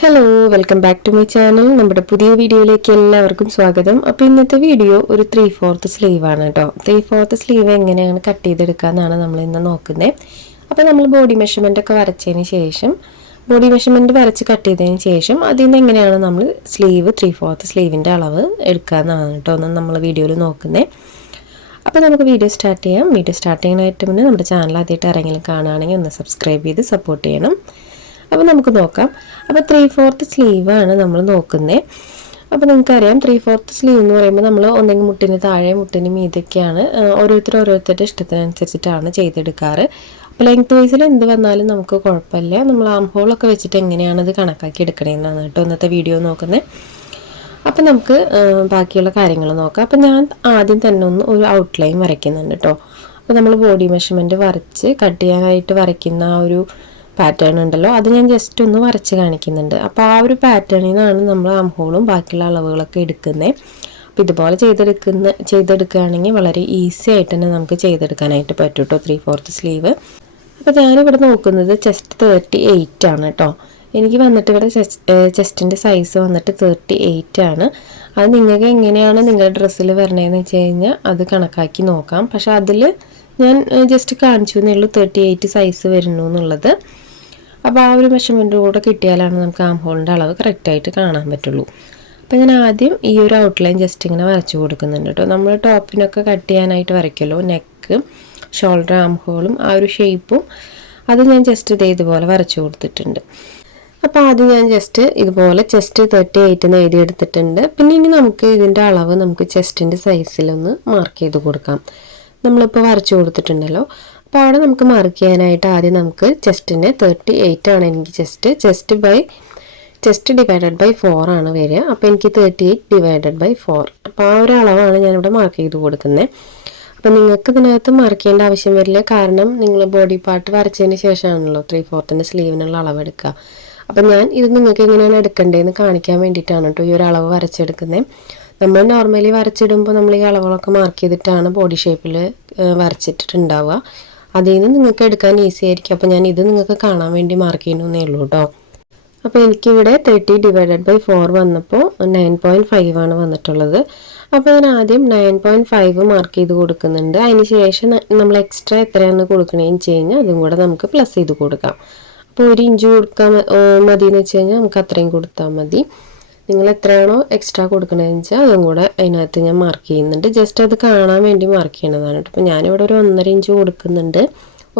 Hello, welcome back to my channel. നമ്മുടെ പുതിയ വീഡിയോയിലേക്ക് എല്ലാവർക്കും സ്വാഗതം. അപ്പോൾ ഇന്നത്തെ വീഡിയോ ഒരു 3/4 സ്ലീവ് ആണ് കേട്ടോ. 3/4 സ്ലീവ് എങ്ങനെയാണ് കട്ട് ചെയ്തെടുക്കാമെന്നാണ് നമ്മൾ ഇന്ന് നോക്കുന്നത്. അപ്പോൾ നമ്മൾ ബോഡി മെഷർമെൻ്റ് ഒക്കെ വരച്ചതിന് ശേഷം ബോഡി മെഷർമെൻറ്റ് വരച്ച് കട്ട് ചെയ്തതിന് ശേഷം അതിൽ നിന്ന് എങ്ങനെയാണ് നമ്മൾ സ്ലീവ് 3/4 സ്ലീവിൻ്റെ അളവ് എടുക്കാമെന്നാണ് കേട്ടോ നമ്മൾ വീഡിയോയിൽ നോക്കുന്നത്. അപ്പോൾ നമുക്ക് വീഡിയോ സ്റ്റാർട്ട് ചെയ്യാം. വീഡിയോ സ്റ്റാർട്ട് ചെയ്യാനായിട്ട് മുന്നേ നമ്മുടെ ചാനൽ ആദ്യമായിട്ട് ആരെങ്കിലും കാണുകയാണെങ്കിൽ ഒന്ന് സബ്സ്ക്രൈബ് ചെയ്ത് സപ്പോർട്ട് ചെയ്യണം. അപ്പോൾ നമുക്ക് നോക്കാം. അപ്പോൾ 3/4 സ്ലീവാണ് നമ്മൾ നോക്കുന്നത്. അപ്പോൾ നിങ്ങൾക്കറിയാം 3/4 സ്ലീവ് എന്ന് പറയുമ്പോൾ നമ്മൾ ഒന്നെങ്കിൽ മുട്ടിന് താഴെ മുട്ടിന് മീതൊക്കെയാണ് ഓരോരുത്തരുടെ ഇഷ്ടത്തിനനുസരിച്ചിട്ടാണ് ചെയ്തെടുക്കാറ്. അപ്പോൾ ലെങ്ത് വൈസിൽ എന്ത് വന്നാലും നമുക്ക് കുഴപ്പമില്ല. നമ്മൾ ആം ഹോളൊക്കെ വെച്ചിട്ട് എങ്ങനെയാണ് അത് കണക്കാക്കി എടുക്കണമെന്നാണ് കേട്ടോ ഇന്നത്തെ വീഡിയോ നോക്കുന്നത്. അപ്പോൾ നമുക്ക് ബാക്കിയുള്ള കാര്യങ്ങൾ നോക്കാം. അപ്പോൾ ഞാൻ ആദ്യം തന്നെ ഒരു ഔട്ട്ലൈൻ വരയ്ക്കുന്നുണ്ട് കേട്ടോ. അപ്പോൾ നമ്മൾ ബോഡി മെഷർമെൻറ്റ് വരച്ച് കട്ട് ചെയ്യാനായിട്ട് വരയ്ക്കുന്ന ആ ഒരു പാറ്റേൺ ഉണ്ടല്ലോ, അത് ഞാൻ ജസ്റ്റ് ഒന്ന് വരച്ച് കാണിക്കുന്നുണ്ട്. അപ്പോൾ ആ ഒരു പാറ്റേണിൽ നിന്നാണ് നമ്മൾ ആം ഹോളും ബാക്കിയുള്ള അളവുകളൊക്കെ എടുക്കുന്നത്. അപ്പോൾ ഇതുപോലെ ചെയ്തെടുക്കുകയാണെങ്കിൽ വളരെ ഈസി ആയിട്ട് തന്നെ നമുക്ക് ചെയ്തെടുക്കാനായിട്ട് പറ്റും കേട്ടോ 3/4 സ്ലീവ്. അപ്പോൾ ഞാനിവിടെ നോക്കുന്നത് ചെസ്റ്റ് 38 ആണ് കേട്ടോ. എനിക്ക് വന്നിട്ട് ഇവിടെ ചെസ്റ്റിൻ്റെ സൈസ് വന്നിട്ട് 38 ആണ്. അത് നിങ്ങൾക്ക് എങ്ങനെയാണ് നിങ്ങളുടെ ഡ്രസ്സിൽ വരണതെന്ന് വെച്ച് കഴിഞ്ഞാൽ അത് കണക്കാക്കി നോക്കാം. പക്ഷെ അതിൽ ഞാൻ ജസ്റ്റ് കാണിച്ചു എന്നേ ഉള്ളൂ 38 സൈസ് വരുന്നു എന്നുള്ളത്. അപ്പോൾ ആ ഒരു മെഷർമെൻറ്റ് കൂടെ കിട്ടിയാലാണ് നമുക്ക് ആം ഹോളിൻ്റെ അളവ് കറക്റ്റായിട്ട് കാണാൻ പറ്റുള്ളൂ. അപ്പോൾ ഞാൻ ആദ്യം ഈ ഒരു ഔട്ട്ലൈൻ ജസ്റ്റ് ഇങ്ങനെ വരച്ചു കൊടുക്കുന്നുണ്ട് കേട്ടോ. നമ്മൾ ടോപ്പിനൊക്കെ കട്ട് ചെയ്യാനായിട്ട് വരയ്ക്കുമല്ലോ, നെക്ക്, ഷോൾഡർ, ആം ഹോളും ആ ഒരു ഷേപ്പും അത് ഞാൻ ജസ്റ്റ് ഇതുപോലെ വരച്ചു കൊടുത്തിട്ടുണ്ട്. അപ്പോൾ ആദ്യം ഞാൻ ജസ്റ്റ് ഇതുപോലെ ചെസ്റ്റ് 38 എന്ന് എഴുതിയെടുത്തിട്ടുണ്ട്. പിന്നെ ഇനി നമുക്ക് ഇതിൻ്റെ അളവ് നമുക്ക് ചെസ്റ്റിൻ്റെ സൈസിലൊന്ന് മാർക്ക് ചെയ്ത് കൊടുക്കാം. നമ്മളിപ്പോൾ വരച്ചു കൊടുത്തിട്ടുണ്ടല്ലോ. അപ്പോൾ അവിടെ നമുക്ക് മാർക്ക് ചെയ്യാനായിട്ട് ആദ്യം നമുക്ക് ചെസ്റ്റിന് 38 ആണ് എനിക്ക് ചെസ്റ്റ് ഡിവൈഡഡ് ബൈ 4 ആണ് വരിക. അപ്പോൾ എനിക്ക് 38 ഡിവൈഡഡ് ബൈ 4. അപ്പോൾ ആ ഒരു അളവാണ് ഞാനിവിടെ മാർക്ക് ചെയ്ത് കൊടുക്കുന്നത്. അപ്പോൾ നിങ്ങൾക്ക് ഇതിനകത്ത് മാർക്ക് ചെയ്യേണ്ട ആവശ്യം വരില്ല, കാരണം നിങ്ങൾ ബോഡി പാർട്ട് വരച്ചതിന് ശേഷമാണല്ലോ 3/4 സ്ലീവിനുള്ള അളവ് എടുക്കുക. അപ്പം ഞാൻ ഇത് നിങ്ങൾക്ക് എങ്ങനെയാണ് എടുക്കേണ്ടതെന്ന് കാണിക്കാൻ വേണ്ടിയിട്ടാണ് കേട്ടോ ഈ ഒരു അളവ് വരച്ചെടുക്കുന്നത്. നമ്മൾ നോർമലി വരച്ചിടുമ്പോൾ നമ്മൾ ഈ അളവുകളൊക്കെ മാർക്ക് ചെയ്തിട്ടാണ് ബോഡി ഷേപ്പിൽ വരച്ചിട്ടുണ്ടാവുക. അതിൽ നിന്ന് നിങ്ങൾക്ക് എടുക്കാൻ ഈസി ആയിരിക്കും. അപ്പോൾ ഞാൻ ഇത് നിങ്ങൾക്ക് കാണാൻ വേണ്ടി മാർക്ക് ചെയ്യണമെന്നേ ഉള്ളൂ കേട്ടോ. അപ്പോൾ എനിക്കിവിടെ 30 ഡിവൈഡഡ് ബൈ 4 വന്നപ്പോൾ 9.5 ആണ് വന്നിട്ടുള്ളത്. അപ്പോൾ ഞാൻ ആദ്യം 9.5 മാർക്ക് ചെയ്ത് കൊടുക്കുന്നുണ്ട്. അതിന് ശേഷം നമ്മൾ എക്സ്ട്രാ എത്രയാണ് കൊടുക്കണമെന്ന് വെച്ച് കഴിഞ്ഞാൽ അതും കൂടെ നമുക്ക് പ്ലസ് ചെയ്ത് കൊടുക്കാം. അപ്പോൾ 1 ഇഞ്ച് കൊടുക്കാൻ മതി എന്ന് വെച്ച് കഴിഞ്ഞാൽ നമുക്ക് അത്രയും കൊടുത്താൽ മതി. നിങ്ങൾ എത്രയാണോ എക്സ്ട്രാ കൊടുക്കണമെന്ന് വെച്ചാൽ അതും കൂടെ അതിനകത്ത് ഞാൻ മാർക്ക് ചെയ്യുന്നുണ്ട്. ജസ്റ്റ് അത് കാണാൻ വേണ്ടി മാർക്ക് ചെയ്യണതാണ് കേട്ടോ. അപ്പോൾ ഞാനിവിടെ ഒരു 1.5 ഇഞ്ച് കൊടുക്കുന്നുണ്ട്.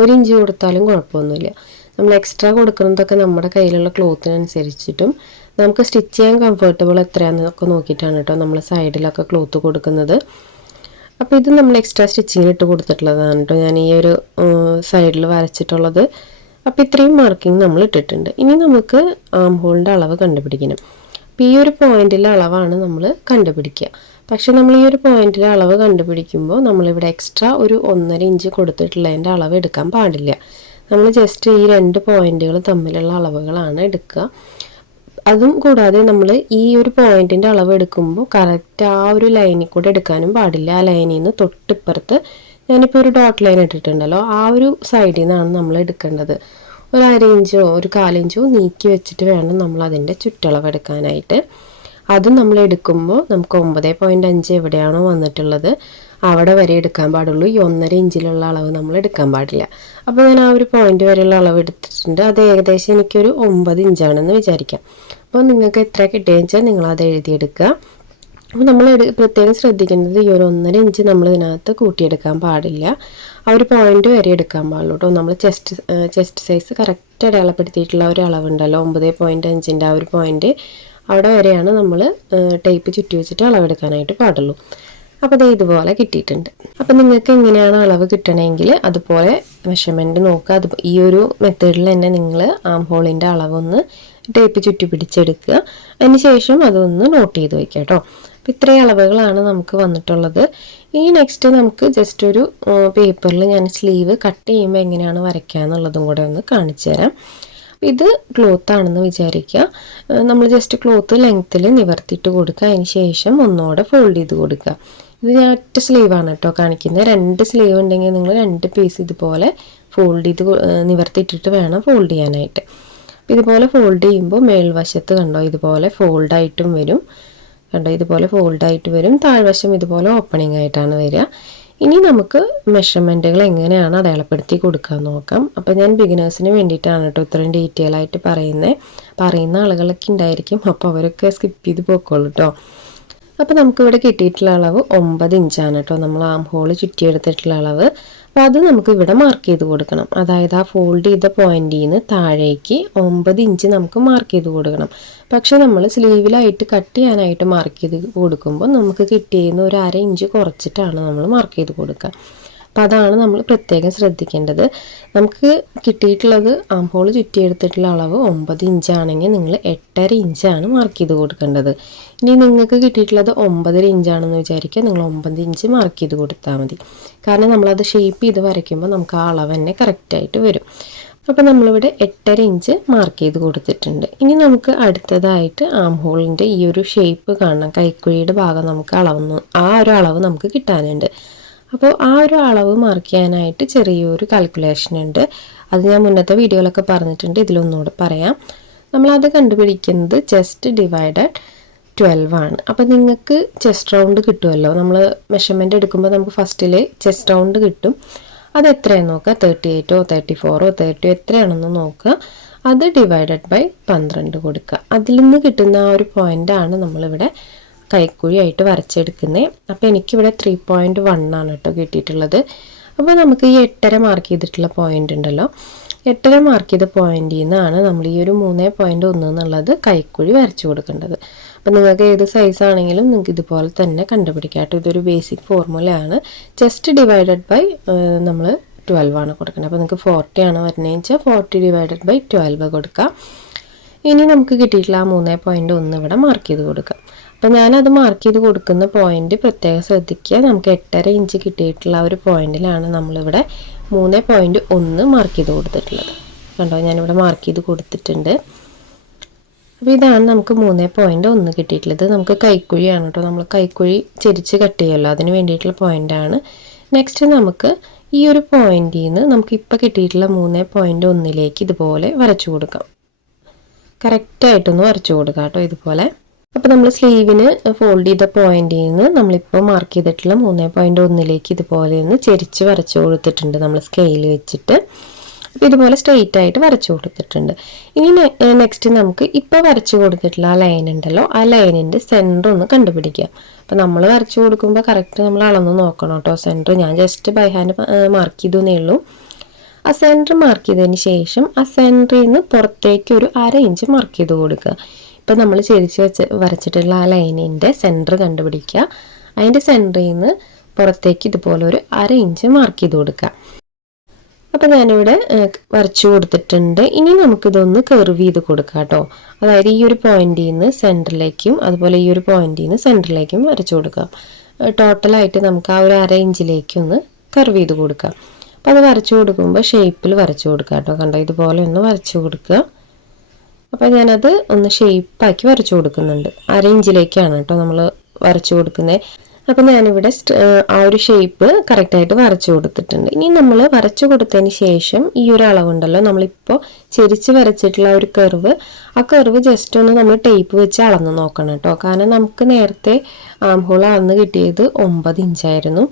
1 ഇഞ്ച് കൊടുത്താലും കുഴപ്പമൊന്നുമില്ല. നമ്മൾ എക്സ്ട്രാ കൊടുക്കുന്നതൊക്കെ നമ്മുടെ കയ്യിലുള്ള ക്ലോത്തിനനുസരിച്ചിട്ടും നമുക്ക് സ്റ്റിച്ച് ചെയ്യാൻ കംഫർട്ടബിൾ എത്രയാണെന്നൊക്കെ നോക്കിയിട്ടാണ് കേട്ടോ നമ്മൾ സൈഡിലൊക്കെ ക്ലോത്ത് കൊടുക്കുന്നത്. അപ്പോൾ ഇത് നമ്മൾ എക്സ്ട്രാ സ്റ്റിച്ചിങ്ങിന് ഇട്ട് കൊടുത്തിട്ടുള്ളതാണ് കേട്ടോ ഞാൻ ഈ ഒരു സൈഡിൽ വരച്ചിട്ടുള്ളത്. അപ്പോൾ ഇത്രയും മാർക്കിങ് നമ്മൾ ഇട്ടിട്ടുണ്ട്. ഇനി നമുക്ക് ആം ഹോളിൻ്റെ അളവ് കണ്ടുപിടിക്കണം. അപ്പോൾ ഈ ഒരു പോയിന്റിലെ അളവാണ് നമ്മൾ കണ്ടുപിടിക്കുക. പക്ഷെ നമ്മൾ ഈ ഒരു പോയിന്റിലെ അളവ് കണ്ടുപിടിക്കുമ്പോൾ നമ്മളിവിടെ എക്സ്ട്രാ ഒരു 1.5 ഇഞ്ച് കൊടുത്തിട്ടുള്ളതിൻ്റെ അളവ് എടുക്കാൻ പാടില്ല. നമ്മൾ ജസ്റ്റ് ഈ 2 പോയിന്റുകൾ തമ്മിലുള്ള അളവുകളാണ് എടുക്കുക. അതും കൂടാതെ നമ്മൾ ഈ ഒരു പോയിന്റിൻ്റെ അളവ് എടുക്കുമ്പോൾ കറക്റ്റ് ആ ഒരു ലൈനിൽ കൂടെ എടുക്കാനും പാടില്ല. ആ ലൈനിൽ നിന്ന് തൊട്ടിപ്പുറത്ത് ഞാനിപ്പോൾ ഒരു ഡോട്ട് ലൈൻ ഇട്ടിട്ടുണ്ടല്ലോ, ആ ഒരു സൈഡിൽ നിന്നാണ് നമ്മൾ എടുക്കേണ്ടത്. ഒരു 1/2 ഇഞ്ചോ ഒരു 1/4 ഇഞ്ചോ നീക്കി വെച്ചിട്ട് വേണം നമ്മൾ അതിൻ്റെ ചുറ്റളവ് എടുക്കാനായിട്ട്. അതും നമ്മൾ എടുക്കുമ്പോൾ നമുക്ക് 9.5 എവിടെയാണോ വന്നിട്ടുള്ളത് അവിടെ വരെ എടുക്കാൻ പാടുള്ളൂ. ഈ 1.5 ഇഞ്ചിലുള്ള അളവ് നമ്മൾ എടുക്കാൻ പാടില്ല. അപ്പോൾ ഞാൻ ആ ഒരു പോയിന്റ് വരെയുള്ള അളവ് എടുത്തിട്ടുണ്ട്. അത് ഏകദേശം എനിക്കൊരു 9 ഇഞ്ചാണെന്ന് വിചാരിക്കാം. അപ്പോൾ നിങ്ങൾക്ക് എത്ര കിട്ടിയെന്ന് വെച്ചാൽ നിങ്ങളത് എഴുതിയെടുക്കുക. അപ്പോൾ നമ്മൾ പ്രത്യേകം ശ്രദ്ധിക്കേണ്ടത് ഈ ഒരു 1.5 ഇഞ്ച് നമ്മൾ ഇതിനകത്ത് കൂട്ടിയെടുക്കാൻ പാടില്ല. ആ ഒരു പോയിന്റ് വരെ എടുക്കാൻ പാടുള്ളൂ കേട്ടോ. നമ്മൾ ചെസ്റ്റ് സൈസ് കറക്റ്റ് അടയാളപ്പെടുത്തിയിട്ടുള്ള ഒരു അളവുണ്ടല്ലോ 9.5 ആ ഒരു പോയിന്റ്, അവിടെ വരെയാണ് നമ്മൾ ടേപ്പ് ചുറ്റി വെച്ചിട്ട് അളവെടുക്കാനായിട്ട് പാടുള്ളൂ. അപ്പോൾ അത് ഇതുപോലെ കിട്ടിയിട്ടുണ്ട്. അപ്പോൾ നിങ്ങൾക്ക് എങ്ങനെയാണ് അളവ് കിട്ടണമെങ്കിൽ അതുപോലെ മെഷർമെൻറ്റ് നോക്കുക. അത് ഈ ഒരു മെത്തേഡിൽ തന്നെ നിങ്ങൾ ആം ഹോളിൻ്റെ അളവൊന്ന് ടേപ്പ് ചുറ്റി പിടിച്ചെടുക്കുക. അതിന് ശേഷം അതൊന്ന് നോട്ട് ചെയ്ത് വയ്ക്കുക കേട്ടോ. അപ്പോൾ ഇത്രയും അളവുകളാണ് നമുക്ക് വന്നിട്ടുള്ളത്. ഇനി നെക്സ്റ്റ് നമുക്ക് ജസ്റ്റ് ഒരു പേപ്പറിൽ ഞാൻ സ്ലീവ് കട്ട് ചെയ്യുമ്പോൾ എങ്ങനെയാണ് വരയ്ക്കുക എന്നുള്ളതും കൂടെ ഒന്ന് കാണിച്ചു തരാം. ഇത് ക്ലോത്ത് ആണെന്ന് വിചാരിക്കുക. നമ്മൾ ജസ്റ്റ് ക്ലോത്ത് ലെങ്ത്തിൽ നിവർത്തിയിട്ട് കൊടുക്കുക. അതിന് ശേഷം ഒന്നുകൂടെ ഫോൾഡ് ചെയ്ത് കൊടുക്കുക. ഇത് ഞാൻ ഒറ്റ സ്ലീവാണ് കേട്ടോ കാണിക്കുന്നത്. 2 സ്ലീവ് ഉണ്ടെങ്കിൽ നിങ്ങൾ 2 പീസ് ഇതുപോലെ ഫോൾഡ് ചെയ്ത് നിവർത്തിയിട്ടിട്ട് വേണം ഫോൾഡ് ചെയ്യാനായിട്ട്. ഇതുപോലെ ഫോൾഡ് ചെയ്യുമ്പോൾ മേൽവശത്ത് കണ്ടോ ഇതുപോലെ ഫോൾഡായിട്ടും വരും, കണ്ടോ ഇതുപോലെ ഫോൾഡായിട്ട് വരും. താഴ്വശം ഇതുപോലെ ഓപ്പണിംഗ് ആയിട്ടാണ് വരിക. ഇനി നമുക്ക് മെഷർമെൻറ്റുകൾ എങ്ങനെയാണ് അടയാളപ്പെടുത്തി കൊടുക്കാൻ നോക്കാം. അപ്പോൾ ഞാൻ ബിഗിനേഴ്സിന് വേണ്ടിയിട്ടാണ് കേട്ടോ ഇത്രയും ഡീറ്റെയിൽ ആയിട്ട് പറയുന്ന ആളുകളൊക്കെ ഉണ്ടായിരിക്കും, അപ്പോൾ അവരൊക്കെ സ്കിപ്പ് ചെയ്ത് പോയിക്കോളൂ കേട്ടോ. അപ്പോൾ നമുക്കിവിടെ കിട്ടിയിട്ടുള്ള അളവ് 9 ഇഞ്ചാണ് കേട്ടോ, നമ്മൾ ആം ഹോൾ ചുറ്റിയെടുത്തിട്ടുള്ള അളവ്. അപ്പോൾ അത് നമുക്ക് ഇവിടെ മാർക്ക് ചെയ്ത് കൊടുക്കണം. അതായത് ആ ഫോൾഡ് ചെയ്ത പോയിന്റിൽ നിന്ന് താഴേക്ക് 9 ഇഞ്ച് നമുക്ക് മാർക്ക് ചെയ്ത് കൊടുക്കണം. പക്ഷെ നമ്മൾ സ്ലീവിലായിട്ട് കട്ട് ചെയ്യാനായിട്ട് മാർക്ക് ചെയ്ത് കൊടുക്കുമ്പോൾ നമുക്ക് കിട്ടിയെന്ന് ഒരു 1/2 ഇഞ്ച് കുറച്ചിട്ടാണ് നമ്മൾ മാർക്ക് ചെയ്ത് കൊടുക്കുക. അപ്പോൾ അതാണ് നമ്മൾ പ്രത്യേകം ശ്രദ്ധിക്കേണ്ടത്. നമുക്ക് കിട്ടിയിട്ടുള്ളത് ആം ഹോൾ ചുറ്റിയെടുത്തിട്ടുള്ള അളവ് 9 ഇഞ്ചാണെങ്കിൽ നിങ്ങൾ 8.5 ഇഞ്ചാണ് മാർക്ക് ചെയ്ത് കൊടുക്കേണ്ടത്. ഇനി നിങ്ങൾക്ക് കിട്ടിയിട്ടുള്ളത് 9.5 ഇഞ്ചാണെന്ന് വിചാരിക്കുക, നിങ്ങൾ 9 ഇഞ്ച് മാർക്ക് ചെയ്ത് കൊടുത്താൽ മതി. കാരണം നമ്മളത് ഷേപ്പ് ചെയ്ത് വരയ്ക്കുമ്പോൾ നമുക്ക് ആ അളവ് തന്നെ കറക്റ്റായിട്ട് വരും. അപ്പോൾ നമ്മളിവിടെ 8.5 ഇഞ്ച് മാർക്ക് ചെയ്ത് കൊടുത്തിട്ടുണ്ട്. ഇനി നമുക്ക് അടുത്തതായിട്ട് ആം ഹോളിൻ്റെ ഈ ഒരു ഷേപ്പ് കാണണം, കൈക്കുഴിയുടെ ഭാഗം നമുക്ക് ആ ഒരു അളവ് നമുക്ക് കിട്ടാനുണ്ട്. അപ്പോൾ ആ ഒരു അളവ് മാർക്ക് ചെയ്യാനായിട്ട് ചെറിയൊരു കാൽക്കുലേഷൻ ഉണ്ട്. അത് ഞാൻ മുന്നത്തെ വീഡിയോയിലൊക്കെ പറഞ്ഞിട്ടുണ്ട്, ഇതിലൊന്നുകൂടെ പറയാം. നമ്മളത് കണ്ടുപിടിക്കുന്നത് ചെസ്റ്റ് ഡിവൈഡഡ് 12 ആണ്. അപ്പോൾ നിങ്ങൾക്ക് ചെസ്റ്റ് റൗണ്ട് കിട്ടുമല്ലോ, നമ്മൾ മെഷർമെൻറ്റ് എടുക്കുമ്പോൾ നമുക്ക് ഫസ്റ്റിൽ ചെസ്റ്റ് റൗണ്ട് കിട്ടും. അത് എത്രയാണെന്ന് നോക്കുക, 38ഓ 34ഓ 30ഓ എത്രയാണെന്ന് നോക്കുക. അത് ഡിവൈഡഡ് ബൈ 12 കൊടുക്കുക. അതിൽ നിന്ന് കിട്ടുന്ന ആ ഒരു പോയിൻ്റാണ് നമ്മളിവിടെ കൈക്കുഴിയായിട്ട് വരച്ചെടുക്കുന്നത്. അപ്പോൾ എനിക്കിവിടെ 3.1 ആണ് കേട്ടോ കിട്ടിയിട്ടുള്ളത്. അപ്പോൾ നമുക്ക് ഈ 8.5 മാർക്ക് ചെയ്തിട്ടുള്ള പോയിൻ്റ് ഉണ്ടല്ലോ, 8.5 മാർക്ക് ചെയ്ത പോയിന്റിൽ നിന്നാണ് നമ്മൾ ഈ ഒരു 3.1 എന്നുള്ളത് കൈക്കുഴി വരച്ചു കൊടുക്കേണ്ടത്. അപ്പോൾ നിങ്ങൾക്ക് ഏത് സൈസ് ആണെങ്കിലും നിങ്ങൾക്ക് ഇതുപോലെ തന്നെ കണ്ടുപിടിക്കാം കേട്ടോ. ഇതൊരു ബേസിക് ഫോർമുലയാണ്. ചെസ്റ്റ് ഡിവൈഡഡ് ബൈ നമ്മൾ 12 ആണ് കൊടുക്കുന്നത്. അപ്പോൾ നിങ്ങൾക്ക് 40 ആണ് വരുന്നതെന്ന് വെച്ചാൽ 40 ഡിവൈഡഡ് ബൈ 12 കൊടുക്കാം. ഇനി നമുക്ക് കിട്ടിയിട്ടുള്ള ആ 3.1 ഇവിടെ മാർക്ക് ചെയ്ത് കൊടുക്കാം. അപ്പോൾ ഞാനത് മാർക്ക് ചെയ്ത് കൊടുക്കുന്ന പോയിന്റ് പ്രത്യേകം ശ്രദ്ധിക്കുക. നമുക്ക് 8.5 ഇഞ്ച് കിട്ടിയിട്ടുള്ള ഒരു പോയിന്റിലാണ് നമ്മളിവിടെ 3.1 മാർക്ക് ചെയ്ത് കൊടുത്തിട്ടുള്ളത്. കണ്ടോ, ഞാനിവിടെ മാർക്ക് ചെയ്ത് കൊടുത്തിട്ടുണ്ട്. അപ്പോൾ ഇതാണ് നമുക്ക് 3.1 കിട്ടിയിട്ടുള്ളത്. നമുക്ക് കൈക്കുഴിയാണ് കേട്ടോ, നമ്മൾ കൈക്കുഴി ചെരിച്ച് കട്ട് ചെയ്യുമല്ലോ, അതിന് വേണ്ടിയിട്ടുള്ള പോയിൻ്റാണ്. നെക്സ്റ്റ് നമുക്ക് ഈ ഒരു പോയിന്റിൽ നിന്ന് നമുക്ക് ഇപ്പോൾ കിട്ടിയിട്ടുള്ള 3.1 ഇതുപോലെ വരച്ചു കൊടുക്കാം. കറക്റ്റായിട്ടൊന്ന് വരച്ചു കൊടുക്കാം കേട്ടോ ഇതുപോലെ. അപ്പോൾ നമ്മൾ സ്ലീവിന് ഫോൾഡ് ചെയ്ത പോയിന്റിൽ നിന്ന് നമ്മളിപ്പോൾ മാർക്ക് ചെയ്തിട്ടുള്ള 3.1 ഇതുപോലെ ഒന്ന് ചെരിച്ച് വരച്ചു കൊടുത്തിട്ടുണ്ട് നമ്മൾ സ്കെയിൽ വെച്ചിട്ട്. അപ്പോൾ ഇതുപോലെ സ്ട്രെയിറ്റ് ആയിട്ട് വരച്ചു കൊടുത്തിട്ടുണ്ട്. ഇനി നെക്സ്റ്റ് നമുക്ക് ഇപ്പോൾ വരച്ചു കൊടുത്തിട്ടുള്ള ആ ലൈൻ ഉണ്ടല്ലോ, ആ ലൈനിൻ്റെ സെൻറ്റർ ഒന്ന് കണ്ടുപിടിക്കാം. അപ്പോൾ നമ്മൾ വരച്ചു കൊടുക്കുമ്പോൾ കറക്റ്റ് നമ്മൾ അളന്ന് നോക്കണം കേട്ടോ സെൻറ്റർ. ഞാൻ ജസ്റ്റ് ബൈ ഹാൻഡ് മാർക്ക് ചെയ്തേ ഉള്ളൂ. ആ സെൻറ്റർ മാർക്ക് ചെയ്തതിന് ശേഷം ആ സെൻറ്ററിൽ നിന്ന് പുറത്തേക്ക് ഒരു 1/2 ഇഞ്ച് മാർക്ക് ചെയ്ത് കൊടുക്കുക. ഇപ്പം നമ്മൾ ചെരിച്ച് വരച്ചിട്ടുള്ള ആ ലൈനിൻ്റെ സെൻറ്റർ കണ്ടുപിടിക്കുക. അതിൻ്റെ സെൻറ്ററിൽ നിന്ന് പുറത്തേക്ക് ഇതുപോലെ ഒരു 1/2 ഇഞ്ച് മാർക്ക് ചെയ്ത് കൊടുക്കുക. അപ്പോൾ ഞാനിവിടെ വരച്ചു കൊടുത്തിട്ടുണ്ട്. ഇനി നമുക്കിതൊന്ന് കർവ് ചെയ്ത് കൊടുക്കാം കേട്ടോ. അതായത് ഈ ഒരു പോയിന്റിൽ നിന്ന് സെൻറ്ററിലേക്കും അതുപോലെ ഈ ഒരു പോയിന്റിൽ നിന്ന് സെൻറ്ററിലേക്കും വരച്ചു കൊടുക്കാം. ടോട്ടലായിട്ട് നമുക്ക് ആ ഒരു 1/2 ഇഞ്ചിലേക്കൊന്ന് കർവ് ചെയ്ത് കൊടുക്കാം. അപ്പോൾ അത് വരച്ചു കൊടുക്കുമ്പോൾ ഷേപ്പിൽ വരച്ചു കൊടുക്കുക കേട്ടോ. കണ്ടോ, ഇതുപോലെ ഒന്ന് വരച്ചു കൊടുക്കുക. അപ്പോൾ ഞാനത് ഒന്ന് ഷേപ്പാക്കി വരച്ചു കൊടുക്കുന്നുണ്ട്. 1/2 ഇഞ്ചിലേക്കാണ് കേട്ടോ നമ്മൾ വരച്ചു കൊടുക്കുന്നത്. അപ്പോൾ ഞാനിവിടെ ആ ഒരു ഷേപ്പ് കറക്റ്റായിട്ട് വരച്ചു കൊടുത്തിട്ടുണ്ട്. ഇനി നമ്മൾ വരച്ചു കൊടുത്തതിന് ശേഷം ഈ ഒരു അളവുണ്ടല്ലോ, നമ്മളിപ്പോൾ ചെരിച്ച് വരച്ചിട്ടുള്ള ഒരു കർവ്, ആ കർവ് ജസ്റ്റ് ഒന്ന് നമ്മൾ ടേപ്പ് വെച്ച് അളന്ന് നോക്കണം കേട്ടോ. കാരണം നമുക്ക് നേരത്തെ ആം ഹോൾ അളന്ന് കിട്ടിയത് 9 ഇഞ്ചായിരുന്നു.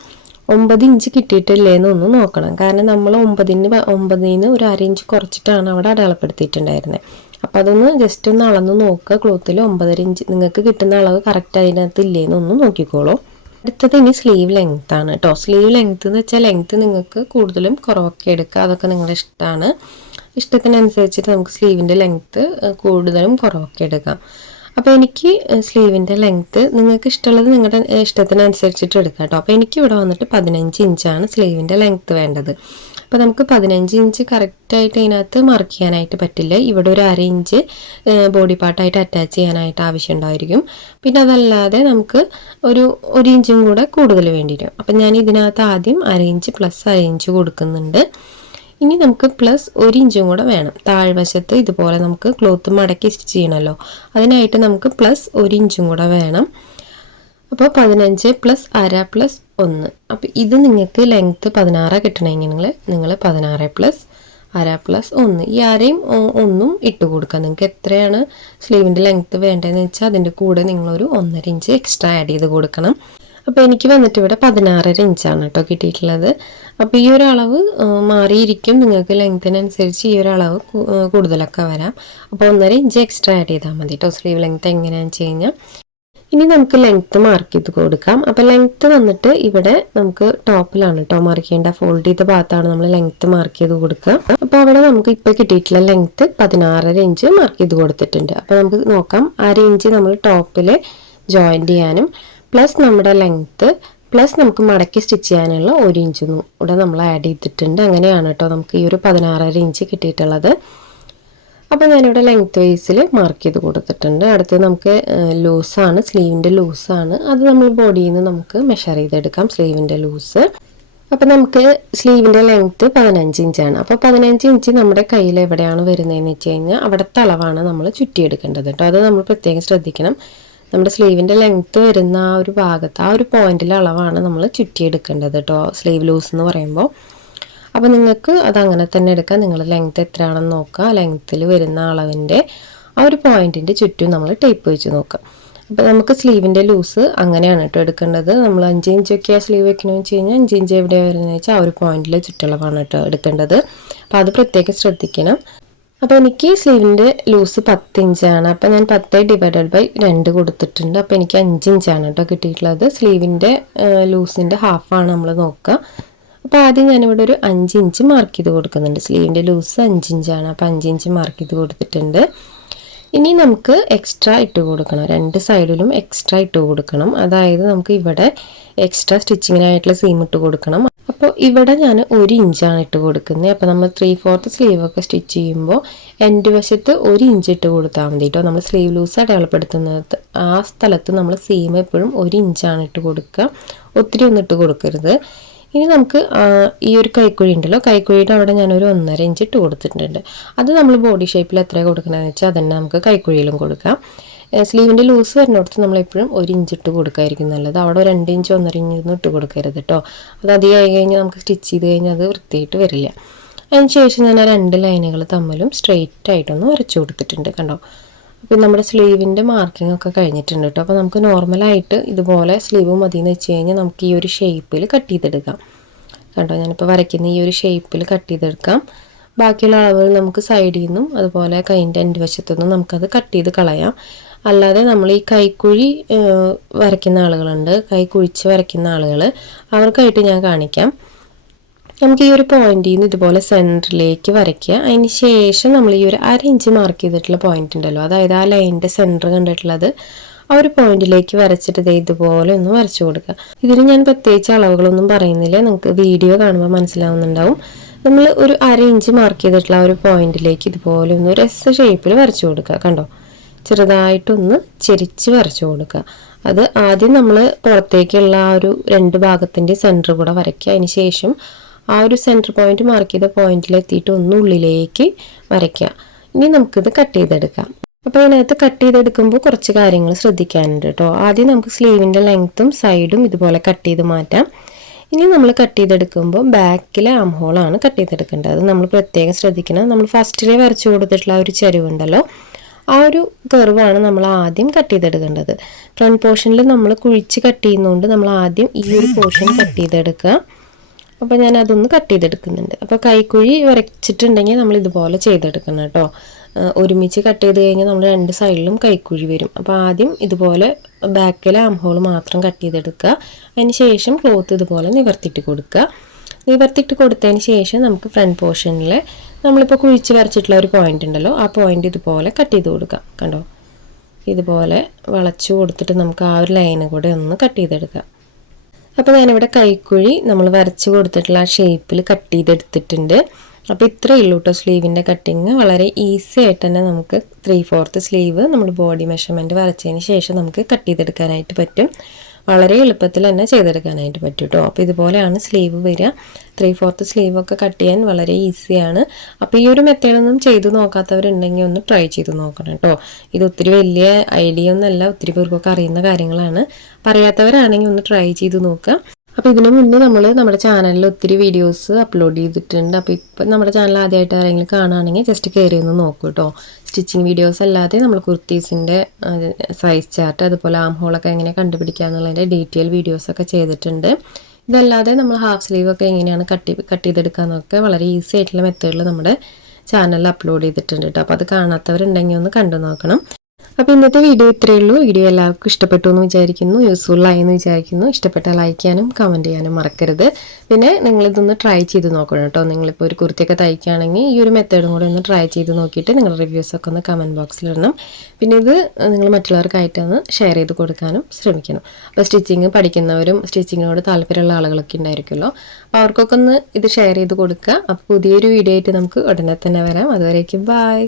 9 ഇഞ്ച് കിട്ടിയിട്ടില്ലേന്ന് ഒന്ന് നോക്കണം. കാരണം നമ്മൾ 9ന് ഒരു 1/2 ഇഞ്ച് കുറച്ചിട്ടാണ് അവിടെ അടയാളപ്പെടുത്തിയിട്ടുണ്ടായിരുന്നത്. അപ്പോൾ അതൊന്ന് ജസ്റ്റ് ഒന്ന് അളന്ന് നോക്കുക. ക്ലോത്തിൽ 9.5 ഇഞ്ച് നിങ്ങൾക്ക് കിട്ടുന്ന അളവ് കറക്റ്റ് അതിനകത്ത് ഇല്ലേന്ന് ഒന്ന് നോക്കിക്കോളൂ. അടുത്തത് ഇനി സ്ലീവ് ലെങ്ത് ആണ് കേട്ടോ. സ്ലീവ് ലെങ്ത് എന്ന് വെച്ചാൽ ലെങ്ത്ത് നിങ്ങൾക്ക് കൂടുതലും കുറവൊക്കെ എടുക്കുക, അതൊക്കെ നിങ്ങളുടെ ഇഷ്ടമാണ്. ഇഷ്ടത്തിനനുസരിച്ചിട്ട് നമുക്ക് സ്ലീവിൻ്റെ ലെങ്ത്ത് കൂടുതലും കുറവൊക്കെ എടുക്കാം. അപ്പോൾ എനിക്ക് സ്ലീവിൻ്റെ ലെങ്ത്ത് നിങ്ങൾക്ക് ഇഷ്ടമുള്ളത് നിങ്ങളുടെ ഇഷ്ടത്തിനനുസരിച്ചിട്ട് എടുക്കാം കേട്ടോ. അപ്പോൾ എനിക്കിവിടെ വന്നിട്ട് 15 ഇഞ്ചാണ് സ്ലീവിൻ്റെ ലെങ്ത്ത് വേണ്ടത്. അപ്പോൾ നമുക്ക് 15 ഇഞ്ച് കറക്റ്റായിട്ട് ഇതിനകത്ത് മാർക്ക് ചെയ്യാനായിട്ട് പറ്റില്ല. ഇവിടെ ഒരു 1/2 ഇഞ്ച് ബോഡി പാർട്ടായിട്ട് അറ്റാച്ച് ചെയ്യാനായിട്ട് ആവശ്യമുണ്ടായിരിക്കും. പിന്നെ അതല്ലാതെ നമുക്ക് ഒരു ഇഞ്ചും കൂടെ കൂടുതൽ വേണ്ടി വരും. അപ്പം ഞാൻ ഇതിനകത്ത് ആദ്യം 1/2 ഇഞ്ച് പ്ലസ് 1/2 ഇഞ്ച് കൊടുക്കുന്നുണ്ട്. ഇനി നമുക്ക് പ്ലസ് 1 ഇഞ്ചും കൂടെ വേണം. താഴ്വശത്ത് ഇതുപോലെ നമുക്ക് ക്ലോത്ത് മടക്കി സ്റ്റിച്ച് ചെയ്യണമല്ലോ, അതിനായിട്ട് നമുക്ക് പ്ലസ് 1 ഇഞ്ചും കൂടെ വേണം. അപ്പോൾ 15 പ്ലസ് 1/2 പ്ലസ് 1. അപ്പോൾ ഇത് നിങ്ങൾക്ക് ലെങ്ത്ത് 16 കിട്ടണമെങ്കിൽ നിങ്ങൾ 16 പ്ലസ് 1+1 ഈ അരയും 1 ഇട്ട് കൊടുക്കുക. നിങ്ങൾക്ക് എത്രയാണ് സ്ലീവിൻ്റെ ലെങ്ത്ത് വേണ്ടതെന്ന് വെച്ചാൽ അതിൻ്റെ കൂടെ നിങ്ങളൊരു 1.5 ഇഞ്ച് എക്സ്ട്രാ ആഡ് ചെയ്ത് കൊടുക്കണം. അപ്പോൾ എനിക്ക് വന്നിട്ട് ഇവിടെ 16.5 ഇഞ്ചാണ് കേട്ടോ കിട്ടിയിട്ടുള്ളത്. അപ്പോൾ ഈ ഒരു അളവ് മാറിയിരിക്കും, നിങ്ങൾക്ക് ലെങ്ത്തിനനുസരിച്ച് ഈ ഒരു അളവ് കൂടുതലൊക്കെ വരാം. അപ്പോൾ 1.5 ഇഞ്ച് എക്സ്ട്രാ ആഡ് ചെയ്താൽ മതി കേട്ടോ. സ്ലീവ് ലെങ്ത്ത് എങ്ങനെയാണെന്ന് വെച്ച് കഴിഞ്ഞാൽ ഇനി നമുക്ക് ലെങ്ത്ത് മാർക്ക് ചെയ്ത് കൊടുക്കാം. അപ്പോൾ ലെങ്ത്ത് വന്നിട്ട് ഇവിടെ നമുക്ക് ടോപ്പിലാണ് കേട്ടോ മാർക്ക് ചെയ്യേണ്ട, ഫോൾഡ് ചെയ്ത ഭാഗത്താണ് നമ്മൾ ലെങ്ത്ത് മാർക്ക് ചെയ്ത് കൊടുക്കുക. അപ്പോൾ അവിടെ നമുക്ക് ഇപ്പോൾ കിട്ടിയിട്ടുള്ള ലെങ്ത്ത് 16.5 ഇഞ്ച് മാർക്ക് ചെയ്ത് കൊടുത്തിട്ടുണ്ട്. അപ്പോൾ നമുക്ക് നോക്കാം, 1/2 ഇഞ്ച് നമ്മൾ ടോപ്പിൽ ജോയിൻറ്റ് ചെയ്യാനും പ്ലസ് നമ്മുടെ ലെങ്ത്ത് പ്ലസ് നമുക്ക് മടക്കി സ്റ്റിച്ച് ചെയ്യാനുള്ള 1 ഇഞ്ചും ഇവിടെ നമ്മൾ ആഡ് ചെയ്തിട്ടുണ്ട്. അങ്ങനെയാണ് കേട്ടോ നമുക്ക് ഈ ഒരു 16.5 ഇഞ്ച് കിട്ടിയിട്ടുള്ളത്. അപ്പോൾ ഞാനിവിടെ ലെങ്ത്ത് വൈസിൽ മാർക്ക് ചെയ്ത് കൊടുത്തിട്ടുണ്ട്. അടുത്ത് നമുക്ക് ലൂസാണ്, സ്ലീവിൻ്റെ ലൂസാണ്. അത് നമ്മൾ ബോഡിയിൽ നിന്ന് നമുക്ക് മെഷർ ചെയ്തെടുക്കാം സ്ലീവിൻ്റെ ലൂസ്. അപ്പോൾ നമുക്ക് സ്ലീവിൻ്റെ ലെങ്ത്ത് 15 ഇഞ്ചാണ്. അപ്പോൾ 15 ഇഞ്ച് നമ്മുടെ കയ്യിൽ എവിടെയാണ് വരുന്നതെന്ന് വെച്ച് കഴിഞ്ഞാൽ അവിടുത്തെ അളവാണ് നമ്മൾ ചുറ്റിയെടുക്കേണ്ടത് കേട്ടോ. അത് നമ്മൾ പ്രത്യേകം ശ്രദ്ധിക്കണം. നമ്മുടെ സ്ലീവിൻ്റെ ലെങ്ത്ത് വരുന്ന ആ ഒരു ഭാഗത്ത് ആ ഒരു പോയിന്റിലെ അളവാണ് നമ്മൾ ചുറ്റിയെടുക്കേണ്ടത് കേട്ടോ, സ്ലീവ് ലൂസ് എന്ന് പറയുമ്പോൾ. അപ്പോൾ നിങ്ങൾക്ക് അതങ്ങനെ തന്നെ എടുക്കാം. നിങ്ങൾ ലെങ്ത്ത് എത്രയാണെന്ന് നോക്കുക, ലെങ്ത്തിൽ വരുന്ന അളവിൻ്റെ ആ ഒരു പോയിന്റിൻ്റെ ചുറ്റും നമ്മൾ ടേപ്പ് വെച്ച് നോക്കാം. അപ്പോൾ നമുക്ക് സ്ലീവിൻ്റെ ലൂസ് അങ്ങനെയാണ് കേട്ടോ എടുക്കേണ്ടത്. നമ്മൾ 5 ഇഞ്ചൊക്കെ സ്ലീവ് വെക്കണമെന്ന് വെച്ച് കഴിഞ്ഞാൽ 5 ഇഞ്ച് എവിടെയാണ് വരുന്നതെന്ന് വെച്ചാൽ ആ ഒരു പോയിന്റിലെ ചുറ്റളവാണ് കേട്ടോ എടുക്കേണ്ടത്. അപ്പോൾ അത് പ്രത്യേകം ശ്രദ്ധിക്കണം. അപ്പോൾ എനിക്ക് സ്ലീവിൻ്റെ ലൂസ് 10 ഇഞ്ചാണ്. അപ്പോൾ ഞാൻ 10/2 കൊടുത്തിട്ടുണ്ട്. അപ്പോൾ എനിക്ക് 5 ഇഞ്ചാണ് കേട്ടോ കിട്ടിയിട്ടുള്ളത്. സ്ലീവിൻ്റെ ലൂസിൻ്റെ ഹാഫാണ് നമ്മൾ നോക്കുക. അപ്പോൾ ആദ്യം ഞാനിവിടെ ഒരു 5 ഇഞ്ച് മാർക്ക് ചെയ്ത് കൊടുക്കുന്നുണ്ട്. സ്ലീവിൻ്റെ ലൂസ് 5 ഇഞ്ചാണ്. അപ്പോൾ 5 ഇഞ്ച് മാർക്ക് ചെയ്ത് കൊടുത്തിട്ടുണ്ട്. ഇനി നമുക്ക് എക്സ്ട്രാ ഇട്ട് കൊടുക്കണം, 2 സൈഡിലും എക്സ്ട്രാ ഇട്ട് കൊടുക്കണം. അതായത് നമുക്ക് ഇവിടെ എക്സ്ട്രാ സ്റ്റിച്ചിങ്ങിനായിട്ടുള്ള സീം ഇട്ട് കൊടുക്കണം. അപ്പോൾ ഇവിടെ ഞാൻ 1 ഇഞ്ചാണ് ഇട്ട് കൊടുക്കുന്നത്. അപ്പോൾ നമ്മൾ 3/4 സ്ലീവൊക്കെ സ്റ്റിച്ച് ചെയ്യുമ്പോൾ എൻഡ് വശത്ത് 1 ഇഞ്ച് ഇട്ട് കൊടുത്താൽ മതി കേട്ടോ. നമ്മൾ സ്ലീവ് ലൂസ് അടയാളപ്പെടുത്തുന്നത് ആ സ്ഥലത്ത് നമ്മൾ സീം എപ്പോഴും 1 ഇഞ്ചാണ് ഇട്ട് കൊടുക്കുക, ഒത്തിരി ഒന്നും ഇട്ട് കൊടുക്കരുത്. ഇനി നമുക്ക് ഈ ഒരു കൈക്കുഴി ഉണ്ടല്ലോ, കൈക്കുഴിയുടെ അവിടെ ഞാനൊരു 1.5 ഇഞ്ച് ഇട്ട് കൊടുത്തിട്ടുണ്ട്. അത് നമ്മൾ ബോഡി ഷേപ്പിൽ എത്ര കൊടുക്കണമെന്ന് വെച്ചാൽ അതന്നെ നമുക്ക് കൈക്കുഴിയിലും കൊടുക്കാം. സ്ലീവിൻ്റെ ലൂസ് വരുന്നിടത്ത് നമ്മളെപ്പോഴും 1 ഇഞ്ച് ഇട്ട് കൊടുക്കായിരിക്കും നല്ലത്. അവിടെ 2 ഇഞ്ച് 1.5 ഇഞ്ചൊന്നും ഇട്ട് കൊടുക്കരുത് കേട്ടോ. അത് അധികം ആയി കഴിഞ്ഞാൽ നമുക്ക് സ്റ്റിച്ച് ചെയ്ത് കഴിഞ്ഞാൽ അത് വൃത്തിയായിട്ട് വരില്ല. അതിന് ശേഷം ഞാൻ ആ 2 ലൈനുകൾ തമ്മിലും സ്ട്രെയിറ്റ് ആയിട്ടൊന്ന് വരച്ചു കൊടുത്തിട്ടുണ്ട് കണ്ടോ. അപ്പോൾ നമ്മുടെ സ്ലീവിൻ്റെ മാർക്കിംഗ് ഒക്കെ കഴിഞ്ഞിട്ടുണ്ട് കേട്ടോ. അപ്പോൾ നമുക്ക് നോർമലായിട്ട് ഇതുപോലെ സ്ലീവ് മതിയെന്ന് വെച്ച് കഴിഞ്ഞാൽ നമുക്ക് ഈ ഒരു ഷേപ്പിൽ കട്ട് ചെയ്തെടുക്കാം കണ്ടോ. ഞാനിപ്പോൾ വരയ്ക്കുന്ന ഈ ഒരു ഷേപ്പിൽ കട്ട് ചെയ്തെടുക്കാം. ബാക്കിയുള്ള അളവുകൾ നമുക്ക് സൈഡിൽ നിന്നും അതുപോലെ കൈൻ്റെ എൻഡ് വശത്തുനിന്നും നമുക്കത് കട്ട് ചെയ്ത് കളയാം. അല്ലാതെ നമ്മൾ ഈ കൈക്കുഴി വരയ്ക്കുന്ന ആളുകളുണ്ട്, കൈ കുഴിച്ച് വരയ്ക്കുന്ന ആളുകൾ, അവർക്കായിട്ട് ഞാൻ കാണിക്കാം. നമുക്ക് ഈ ഒരു പോയിന്റിൽ നിന്ന് ഇതുപോലെ സെൻറ്ററിലേക്ക് വരയ്ക്കുക. അതിന് ശേഷം നമ്മൾ ഈ ഒരു 1/2 ഇഞ്ച് മാർക്ക് ചെയ്തിട്ടുള്ള പോയിന്റ് ഉണ്ടല്ലോ, അതായത് ആ ലൈനിൻ്റെ സെൻറ്റർ കണ്ടിട്ടുള്ളത്, ആ ഒരു പോയിന്റിലേക്ക് വരച്ചിട്ട് ഇതുപോലെ ഒന്ന് വരച്ചു കൊടുക്കുക. ഇതിന് ഞാൻ പ്രത്യേകിച്ച് അളവുകളൊന്നും പറയുന്നില്ല, നിങ്ങൾക്ക് വീഡിയോ കാണുമ്പോൾ മനസ്സിലാവുന്നുണ്ടാവും. നമ്മൾ ഒരു 1/2 ഇഞ്ച് മാർക്ക് ചെയ്തിട്ടുള്ള ആ ഒരു പോയിന്റിലേക്ക് ഇതുപോലെ ഒന്ന് ഒരു എസ് ഷേപ്പിൽ വരച്ചു കൊടുക്കുക കണ്ടോ. ചെറുതായിട്ടൊന്ന് ചെരിച്ച് വരച്ചു കൊടുക്കുക. അത് ആദ്യം നമ്മൾ പുറത്തേക്കുള്ള ആ ഒരു 2 ഭാഗത്തിൻ്റെ സെൻറ്റർ കൂടെ വരയ്ക്കുക. അതിന് ശേഷം ആ ഒരു സെൻറ്റർ പോയിന്റ് മാർക്ക് ചെയ്ത പോയിന്റിലെത്തിയിട്ട് ഒന്ന് ഉള്ളിലേക്ക് വരയ്ക്കുക. ഇനി നമുക്കിത് കട്ട് ചെയ്തെടുക്കാം. അപ്പോൾ ഇതിനകത്ത് കട്ട് ചെയ്തെടുക്കുമ്പോൾ കുറച്ച് കാര്യങ്ങൾ ശ്രദ്ധിക്കാനുണ്ട് കേട്ടോ. ആദ്യം നമുക്ക് സ്ലീവിൻ്റെ ലെങ്ത്തും സൈഡും ഇതുപോലെ കട്ട് ചെയ്ത് മാറ്റാം. ഇനി നമ്മൾ കട്ട് ചെയ്തെടുക്കുമ്പോൾ ബാക്കിലെ ആം ഹോളാണ് കട്ട് ചെയ്തെടുക്കേണ്ടത്. അത് നമ്മൾ പ്രത്യേകം ശ്രദ്ധിക്കണം. നമ്മൾ ഫസ്റ്റിലെ വരച്ചു കൊടുത്തിട്ടുള്ള ആ ഒരു ചരിവുണ്ടല്ലോ, ആ ഒരു കർവാണ് നമ്മൾ ആദ്യം കട്ട് ചെയ്തെടുക്കേണ്ടത്. ഫ്രണ്ട് പോർഷനിൽ നമ്മൾ കുഴിച്ച് കട്ട് ചെയ്യുന്നതുകൊണ്ട് നമ്മൾ ആദ്യം ഈ ഒരു പോർഷൻ കട്ട് ചെയ്തെടുക്കുക. അപ്പോൾ ഞാൻ അതൊന്ന് കട്ട് ചെയ്തെടുക്കുന്നുണ്ട്. അപ്പോൾ കൈക്കുഴി വരച്ചിട്ടുണ്ടെങ്കിൽ നമ്മൾ ഇതുപോലെ ചെയ്തെടുക്കണം കേട്ടോ. ഒരുമിച്ച് കട്ട് ചെയ്ത് കഴിഞ്ഞാൽ നമ്മൾ 2 സൈഡിലും കൈക്കുഴി വരും. അപ്പോൾ ആദ്യം ഇതുപോലെ ബാക്കിലെ ആം ഹോൾ മാത്രം കട്ട് ചെയ്തെടുക്കുക. അതിന് ശേഷം ക്ലോത്ത് ഇതുപോലെ നിവർത്തിയിട്ട് കൊടുക്കുക. നിവർത്തിയിട്ട് കൊടുത്തതിന് ശേഷം നമുക്ക് ഫ്രണ്ട് പോർഷനിൽ നമ്മളിപ്പോൾ കുഴിച്ച് വരച്ചിട്ടുള്ള ഒരു പോയിന്റ് ഉണ്ടല്ലോ, ആ പോയിന്റ് ഇതുപോലെ കട്ട് ചെയ്ത് കൊടുക്കാം കണ്ടോ. ഇതുപോലെ വളച്ചു കൊടുത്തിട്ട് നമുക്ക് ആ ഒരു ലൈന് കൂടെ ഒന്ന് കട്ട് ചെയ്തെടുക്കാം. അപ്പോൾ ഞാനിവിടെ കൈക്കുഴി നമ്മൾ വരച്ച് കൊടുത്തിട്ടുള്ള ആ ഷേപ്പിൽ കട്ട് ചെയ്തെടുത്തിട്ടുണ്ട്. അപ്പോൾ ഇത്രയേ ഉള്ളൂ കേട്ടോ സ്ലീവിൻ്റെ കട്ടിങ്. വളരെ ഈസി ആയിട്ട് തന്നെ നമുക്ക് 3/4 സ്ലീവ് നമ്മൾ ബോഡി മെഷർമെൻറ്റ് വരച്ചതിന് ശേഷം നമുക്ക് കട്ട് ചെയ്തെടുക്കാനായിട്ട് പറ്റും. വളരെ എളുപ്പത്തിൽ തന്നെ ചെയ്തെടുക്കാനായിട്ട് പറ്റും കേട്ടോ. അപ്പോൾ ഇതുപോലെയാണ് സ്ലീവ് വരിക. 3/4 സ്ലീവൊക്കെ കട്ട് ചെയ്യാൻ വളരെ ഈസിയാണ്. അപ്പോൾ ഈ ഒരു മെത്തേഡൊന്നും ചെയ്ത് നോക്കാത്തവരുണ്ടെങ്കിൽ ഒന്ന് ട്രൈ ചെയ്ത് നോക്കണം കേട്ടോ. ഇത് ഒത്തിരി വലിയ ഐഡിയ ഒന്നുമല്ല, ഒത്തിരി പേർക്കൊക്കെ അറിയുന്ന കാര്യങ്ങളാണ്. പറയാത്തവരാണെങ്കിൽ ഒന്ന് ട്രൈ ചെയ്ത് നോക്കുക. അപ്പോൾ ഇതിനു മുന്നേ നമ്മൾ നമ്മുടെ ചാനലിൽ ഒത്തിരി വീഡിയോസ് അപ്ലോഡ് ചെയ്തിട്ടുണ്ട്. അപ്പോൾ ഇപ്പം നമ്മുടെ ചാനൽ ആദ്യമായിട്ട് ആരെങ്കിലും കാണുകയാണെങ്കിൽ ജസ്റ്റ് കയറി ഒന്ന് നോക്കൂ കേട്ടോ. സ്റ്റിച്ചിങ് വീഡിയോസ് അല്ലാതെ നമ്മൾ കുർത്തീസിൻ്റെ സൈസ് ചാർട്ട്, അതുപോലെ ആം ഹോളൊക്കെ എങ്ങനെ കണ്ടുപിടിക്കുക എന്നുള്ളതിൻ്റെ ഡീറ്റെയിൽ വീഡിയോസൊക്കെ ചെയ്തിട്ടുണ്ട്. ഇതല്ലാതെ നമ്മൾ ഹാഫ് സ്ലീവൊക്കെ എങ്ങനെയാണ് കട്ട് ചെയ്തെടുക്കാമെന്നൊക്കെ വളരെ ഈസി ആയിട്ടുള്ള മെത്തേഡിൽ നമ്മുടെ ചാനലിൽ അപ്ലോഡ് ചെയ്തിട്ടുണ്ട് കേട്ടോ. അപ്പോൾ അത് കാണാത്തവരുണ്ടെങ്കിൽ ഒന്ന് കണ്ടു നോക്കണം. അപ്പോൾ ഇന്നത്തെ വീഡിയോ ഇത്രയേ ഉള്ളൂ. വീഡിയോ എല്ലാവർക്കും ഇഷ്ടപ്പെട്ടു എന്ന് വിചാരിക്കുന്നു, യൂസ്ഫുള്ളായി എന്ന് വിചാരിക്കുന്നു. ഇഷ്ടപ്പെട്ടാൽ ലൈക്ക് ചെയ്യാനും കമൻറ്റ് ചെയ്യാനും മറക്കരുത്. പിന്നെ നിങ്ങളിതൊന്ന് ട്രൈ ചെയ്ത് നോക്കണം കേട്ടോ. നിങ്ങളിപ്പോൾ ഒരു കുർത്തിയൊക്കെ തയ്ക്കുകയാണെങ്കിൽ ഈ ഒരു മെത്തേഡും കൂടെ ഒന്ന് ട്രൈ ചെയ്ത് നോക്കിയിട്ട് നിങ്ങളുടെ റിവ്യൂസൊക്കെ ഒന്ന് കമൻറ്റ് ബോക്സിലിടണം. പിന്നെ ഇത് നിങ്ങൾ മറ്റുള്ളവർക്കായിട്ടൊന്ന് ഷെയർ ചെയ്ത് കൊടുക്കാനും ശ്രമിക്കണം. അപ്പോൾ സ്റ്റിച്ചിങ് പഠിക്കുന്നവരും സ്റ്റിച്ചിങ്ങിനോട് താല്പര്യമുള്ള ആളുകളൊക്കെ ഉണ്ടായിരിക്കുമല്ലോ. അപ്പോൾ അവർക്കൊക്കെ ഒന്ന് ഇത് ഷെയർ ചെയ്ത് കൊടുക്കുക. അപ്പോൾ പുതിയൊരു വീഡിയോ ആയിട്ട് നമുക്ക് ഉടനെ തന്നെ വരാം. അതുവരേക്കും ബൈ.